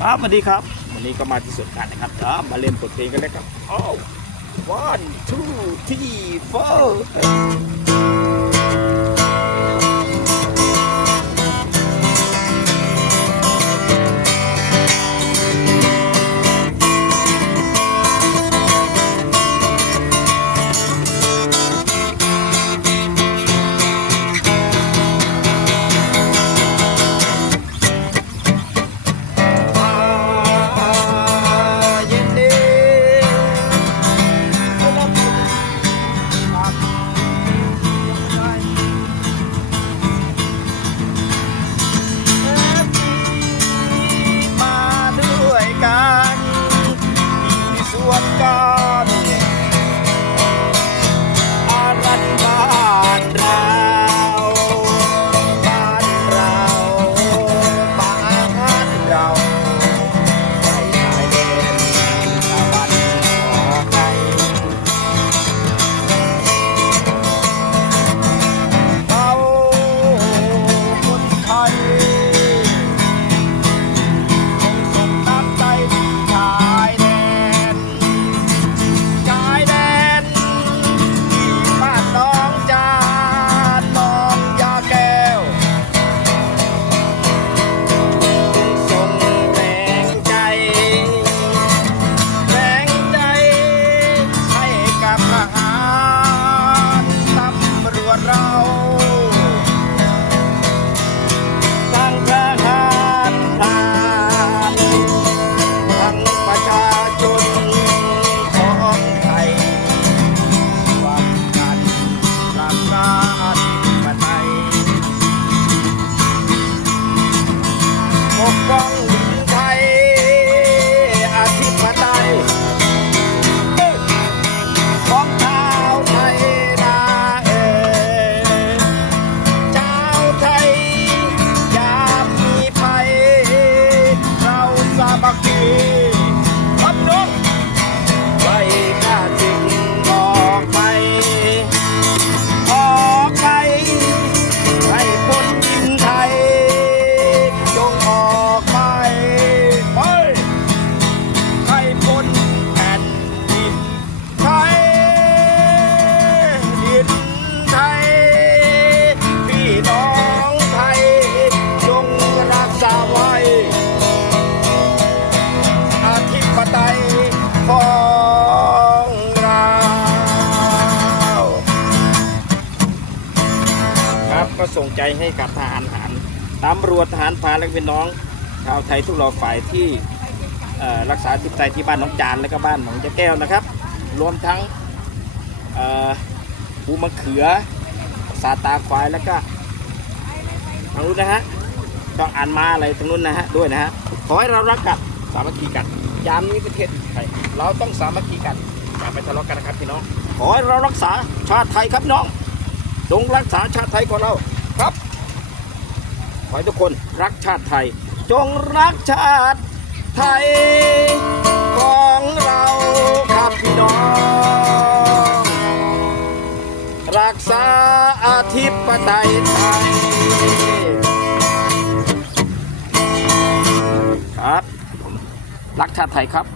ครับสวัสดีครับ วันนี้ก็มาที่สวนกันนะครับเดี๋ยวมาเล่นบทเพลงกันเลยครับ โอ้ one two three four กษาอธิปไตยปกป้องดินไทยอธิปไตยของชาวไทยนาเอชาวไทยอยากมีภัยเราสามัคคี ส่งใจให้กับทหารทหารตำรวจทหารพาและพี่น้องชาวไทยทุกเราฝ่ายที่รักษาทิพไตยที่บ้านหน้องจานและก็บ้านหนองจะแก้วนะครับ รวมทั้งภูมะเขือ สาตาควายแล้วก็ทางนู้นนะฮะต้องอ่านมาอะไรตรงนู้นนะฮะด้วยนะฮะขอให้เรารักกันสามัคคีกันยามนี้ประเทศไทยเราต้องสามัคคีกันอย่าไปทะเลาะกันนะครับพี่น้องขอให้เรารักษาชาติไทยครับน้องจงรักษาชาติไทยของเรา ครับ ขอให้ทุกคนรักชาติไทย จงรักชาติไทย ของเราครับพี่น้อง รักษาอธิปไตยไทย ครับ รักชาติไทยครับ